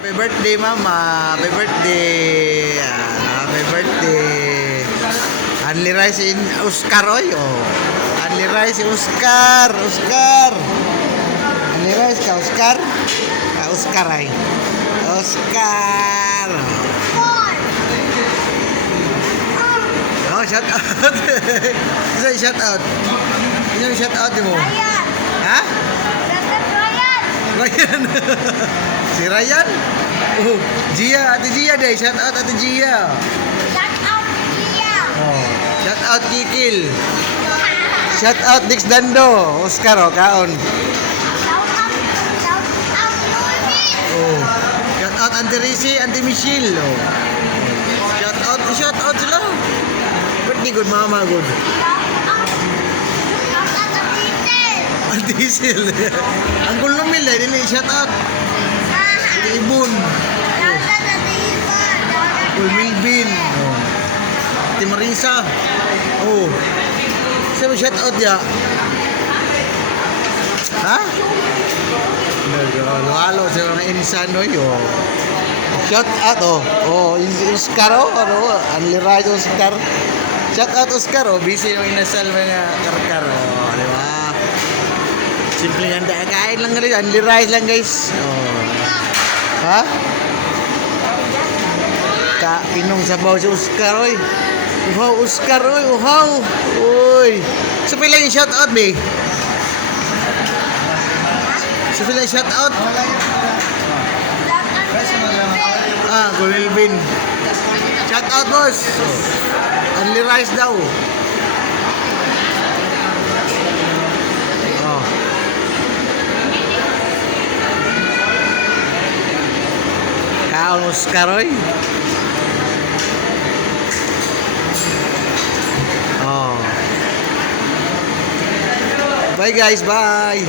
Happy birthday, Mama. Happy birthday. Happy birthday. Only rice in Oscar, oy. Oh. Only rice in Oscar. Oscar. Only rice ka, Oscar. Ka Oscar, ay. Oscar. Oh, shout out. Isa shout out. Isa shout out mo. Ryan! Ha? Dapat Ryan! Ryan. Si Ryan? Oh, Gia, Ate Gia deh. Shout out Ate Gia. Shout out Gia! Oh, shout out Kikil. Shout out Dix Dando. Oscar, oh, kaon. Shout out Lunin! Oh, shout out Auntie Risi, Auntie Michelle. Oh. Shout out sila. Birthday good, mama good. Shout out Abitel! Auntie Sil. Ang gulo mil eh, dili shout out. Ibon. Shout out Adiban! Kul Milbin. Oh. Ate Marisa. Oh. Sino shout out ya? Ha? Halo sa mga insan no yo. Shout out oh. Oh, Oscar oh. Ano? Only right Oscar. Shout out Oscar oh. Busy yung inasal mga karkar oh. Di ba? Simpleng handa. Kain lang guys. Only rice lang guys. Oh. Ha? Pinong sabaw si Oscar oy. Uhaw Oscar oy. Uhaw. Oy. Sa pila yung shout out be? Sa pila yung shout out? Gulilbin. Shout out boss. Only rice daw. Oh. Kaon Oscar oy. Oh. Bye guys, bye.